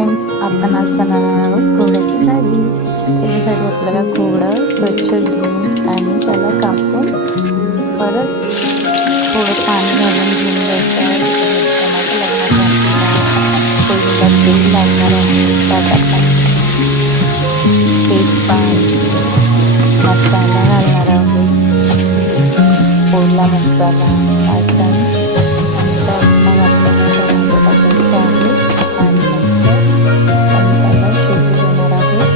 Friends, आपण आज बनवणार आहोत खोबऱ्याची भाजी. त्याच्यासाठी आपल्याला खोबरं स्वच्छ धुवून आणि त्याला कापून परत थोडं पाणी घालून घेऊन घ्यायचं आहे. फोडणीला तेल लागणार आहे. त्यात आपण तेजपान मसाला घालणार आहोत. ओला मसाला वाटण आणि त्यात मग आपल्याला टोमॅटो टाकायचे आहे आणि त्याला शिजू देणार आहोत.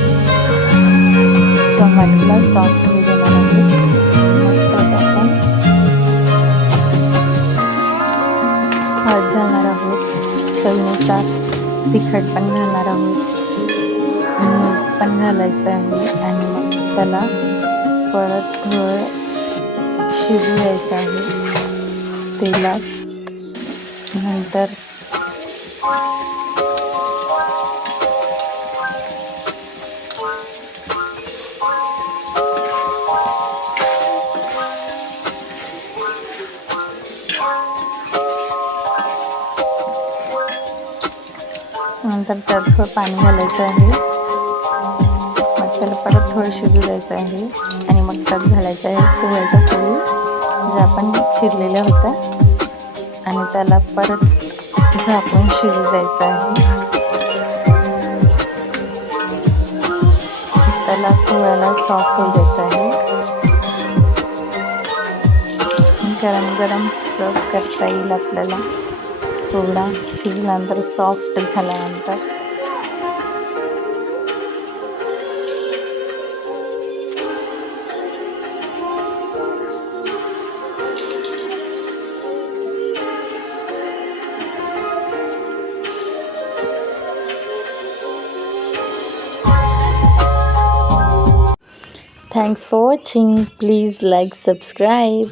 टोमॅटोला सॉफ्ट होऊ देणार आहोत. मग त्यात आपण हळद घालणार आहोत. चवीनुसार तिखट पण घालणार आहोत. मीठ पण घालायचं आहे आणि मग त्याला परत थोडं शिजू द्यायचं आहे तेलात. नंतर त्यात थोडं पाणी घालायचं आहे. मग त्याला परत थोडं शिजू द्यायचं आहे आणि मग त्यात घालायचं आहे पोह्याच्या फोडी ज्या आपण चिरलेल्या होत्या आणि त्याला परत झाकून शिजू द्यायचं आहे. त्याला पोह्याला सॉफ्ट होऊ द्यायचं आहे. गरम गरम सर्व करता येईल आपल्याला. थोडा शिजल्यानंतर सॉफ्ट झाल्यानंतर Thanks for watching. Please like, subscribe.